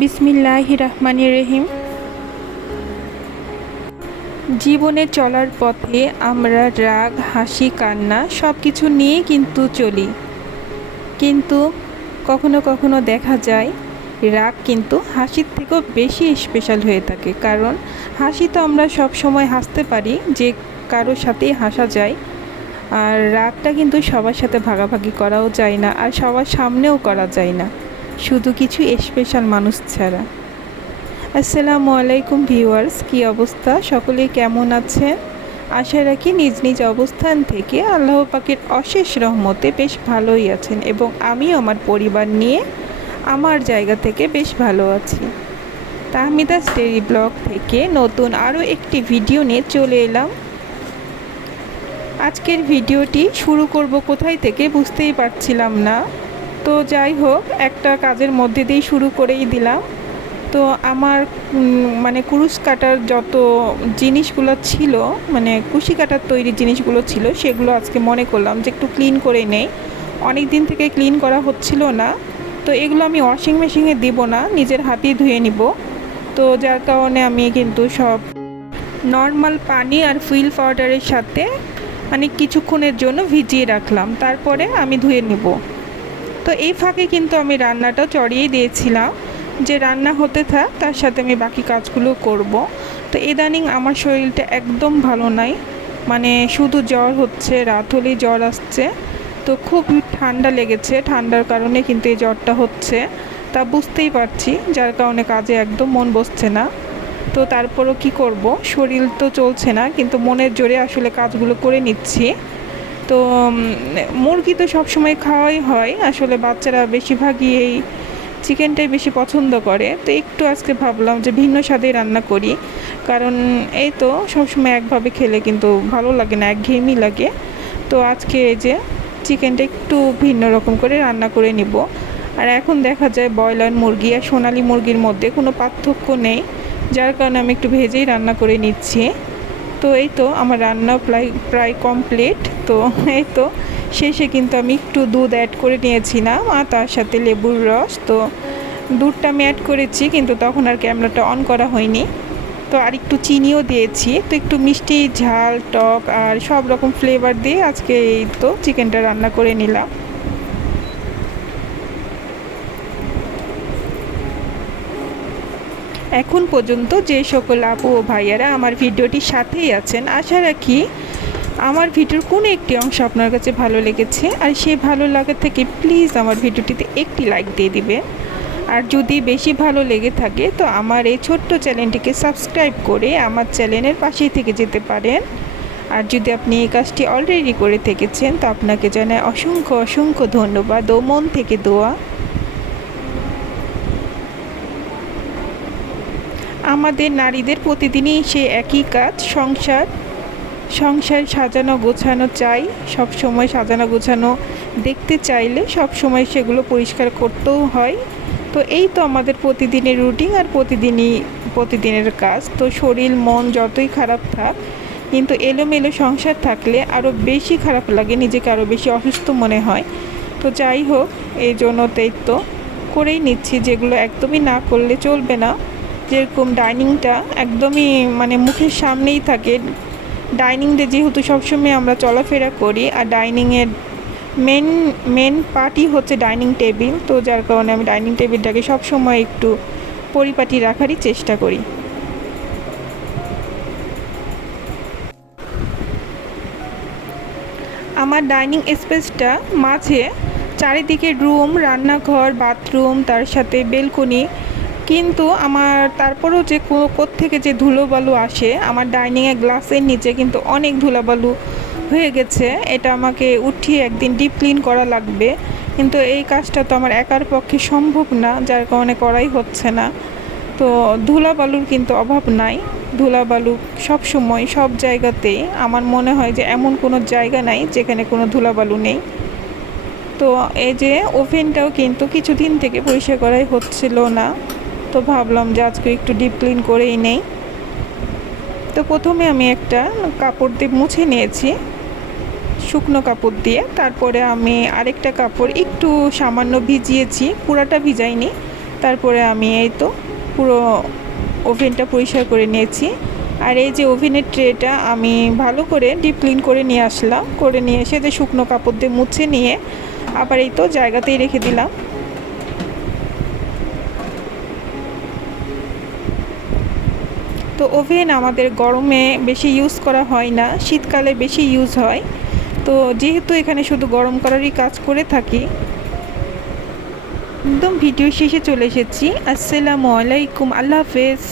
বিসমিল্লাহির রহমানির রহিম। জীবনে চলার পথে আমরা রাগ, হাসি, কান্না সব কিছু নিয়ে কিন্তু চলি, কিন্তু কখনো কখনো দেখা যায় রাগ কিন্তু হাসির থেকেও বেশি স্পেশাল হয়ে থাকে। কারণ হাসি তো আমরা সব সময় হাসতে পারি, যে কারোর সাথেই হাসা যায়, আর রাগটা কিন্তু সবার সাথে ভাগাভাগি করাও যায় না, আর সবার সামনেও করা যায় না, শুধু কিছু স্পেশাল মানুষ ছাড়া। আসসালামু আলাইকুম ভিউয়ার্স, কী অবস্থা? সকলেই কেমন আছেন? আশা রাখি নিজ নিজ অবস্থান থেকে আল্লাহ পাকের অশেষ রহমতে বেশ ভালোই আছেন, এবং আমিও আমার পরিবার নিয়ে আমার জায়গা থেকে বেশ ভালো আছি। তাহমিদাস ডেইলি ব্লগ থেকে নতুন আরও একটি ভিডিও নিয়ে চলে এলাম। আজকের ভিডিওটি শুরু করব কোথায় থেকে বুঝতেই পারছিলাম না, তো যাই হোক, একটা কাজের মধ্যে দিয়েই শুরু করেই দিলাম। তো আমার কুরুশ কাটার যত জিনিসগুলো ছিল, কুশি কাটার তৈরি জিনিসগুলো ছিল, সেগুলো আজকে মনে করলাম যে একটু ক্লিন করে নেই। অনেক দিন থেকে ক্লিন করা হচ্ছিল না, তো এগুলো আমি ওয়াশিং মেশিনে দিব না, নিজের হাতেই ধুয়ে নিব। তো যার কারণে আমি কিন্তু সব নর্মাল পানি আর হুইল পাউডারের সাথে কিছুক্ষণের জন্য ভিজিয়ে রাখলাম, তারপরে আমি ধুয়ে নেব। তো এই ফাঁকে কিন্তু আমি রান্নাটা চড়িয়ে দিয়েছিলাম, যে রান্না হতে থাক, তার সাথে আমি বাকি কাজগুলো করব। তো ইদানিং আমার শরীরটা একদম ভালো নাই, শুধু জ্বর হচ্ছে, রাত হলেই জ্বর আসছে। তো খুব ঠান্ডা লেগেছে, ঠান্ডার কারণে কিন্তু এই জ্বরটা হচ্ছে, তা বুঝতেই পারছি, যার কারণে কাজে একদম মন বসছে না। তো তারপরও কি করব, শরীর তো চলছে না, কিন্তু মনের জোরে আসলে কাজগুলো করে নিচ্ছি। তো মুরগি তো সবসময় খাওয়াই হয়, আসলে বাচ্চারা বেশিরভাগই এই চিকেনটাই বেশি পছন্দ করে। তো একটু আজকে ভাবলাম যে ভিন্ন স্বাদে রান্না করি, কারণ এই তো সবসময় একভাবে খেলে কিন্তু ভালো লাগে না, একঘেয়েমি লাগে। তো আজকে এই যে চিকেনটা একটু ভিন্ন রকম করে রান্না করে নিব। আর এখন দেখা যায় ব্রয়লার মুরগি আর সোনালি মুরগির মধ্যে কোনো পার্থক্য নেই, যার কারণে আমি একটু ভেজেই রান্না করে নিচ্ছি। তো এই তো আমার রান্না প্রায় কমপ্লিট। তো এই তো শেষে কিন্তু আমি একটু দুধ অ্যাড করে নিয়েছিলাম, আর তার সাথে লেবুর রস। তো দুধটা আমি অ্যাড করেছি, কিন্তু তখন আর ক্যামেরাটা অন করা হয়নি। তো আর একটু চিনিও দিয়েছি, তো একটু মিষ্টি, ঝাল, টক আর সব রকম ফ্লেভার দিয়ে আজকে এই তো চিকেনটা রান্না করে নিলাম। এখন পর্যন্ত যে সকল আপু ও ভাইয়ারা আমার ভিডিওটির সাথেই আছেন, আশা রাখি আমার ভিডিওর কোনো একটি অংশ আপনার কাছে ভালো লেগেছে, আর সেই ভালো লাগা থেকে প্লিজ আমার ভিডিওটিতে একটি লাইক দিয়ে দিবে। আর যদি বেশি ভালো লেগে থাকে তো আমার এই ছোট্ট চ্যানেলটিকে সাবস্ক্রাইব করে আমার চ্যানেলের পাশেই থেকে যেতে পারেন। আর যদি আপনি এই কাজটি অলরেডি করে থেকেছেন তো আপনাকে জানাই অসংখ্য অসংখ্য ধন্যবাদ ও মন থেকে দোয়া। আমাদের নারীদের প্রতিদিনই সে একই কাজ, সংসার সাজানো গোছানো চাই, সব সময় সাজানো গোছানো দেখতে চাইলে সব সময় সেগুলো পরিষ্কার করতেও হয়। তো এই তো আমাদের প্রতিদিনের রুটিন আর প্রতিদিনের কাজ। তো শরীর মন যতই খারাপ থাক, কিন্তু এলোমেলো সংসার থাকলে আরও বেশি খারাপ লাগে, নিজেকে আরও বেশি অসুস্থ মনে হয়। তো যাই হোক, এই জন্য তো করেই নিচ্ছি, যেগুলো একদমই না করলে চলবে না। যেরকম ডাইনিংটা একদমই মুখের সামনেই থাকে, ডাইনিংয়ে যেহেতু সবসময় আমরা চলাফেরা করি, আর ডাইনিংয়ের মেন পার্টই হচ্ছে ডাইনিং টেবিল। তো যার কারণে আমি ডাইনিং টেবিলটাকে সবসময় একটু পরিপাটি রাখারই চেষ্টা করি। আমার ডাইনিং স্পেসটা মাঝে, চারিদিকে রুম, রান্নাঘর, বাথরুম, তার সাথে বেলকনি, কিন্তু আমার তারপরেও যে কোত্থেকে যে ধুলোবালু আসে, আমার ডাইনিংয়ের গ্লাসের নিচে কিন্তু অনেক ধুলোবালু হয়ে গেছে। এটা আমাকে উঠিয়ে একদিন ডিপ ক্লিন করা লাগবে, কিন্তু এই কাজটা তো আমার একার পক্ষে সম্ভব না, যার কারণে করাই হচ্ছে না। তো ধুলাবালুর কিন্তু অভাব নাই, ধুলাবালু সব সময় সব জায়গাতেই। আমার মনে হয় যে এমন কোনো জায়গা নাই যেখানে কোনো ধুলাবালু নেই। তো এই যে ওভেনটাও কিন্তু কিছুদিন থেকে পরিষ্কার করাই হচ্ছিল না, তো ভাবলাম যে আজকে একটু ডিপ ক্লিন করেই নেই। তো প্রথমে আমি একটা কাপড় দিয়ে মুছে নিয়েছি, শুকনো কাপড় দিয়ে। তারপরে আমি আরেকটা কাপড় একটু সামান্য ভিজিয়েছি, পুরাটা ভিজাইনি। তারপরে আমি এই তো পুরো ওভেনটা পরিষ্কার করে নিয়েছি। আর এই যে ওভেনের ট্রেটা আমি ভালো করে ডিপ ক্লিন করে নিয়ে আসলাম, করে নিয়ে এসে যে শুকনো কাপড় দিয়ে মুছে নিয়ে আবার এই তো জায়গাতেই রেখে দিলাম। তো ওভেন আমাদের গরমে বেশি ইউজ করা হয় না, শীতকালে বেশি ইউজ হয়। তো যেহেতু এখানে শুধু গরম করারই কাজ করে থাকি। একদম ভিডিও শেষে চলে এসেছি। আসসালামু আলাইকুম, আল্লাহ হাফেজ।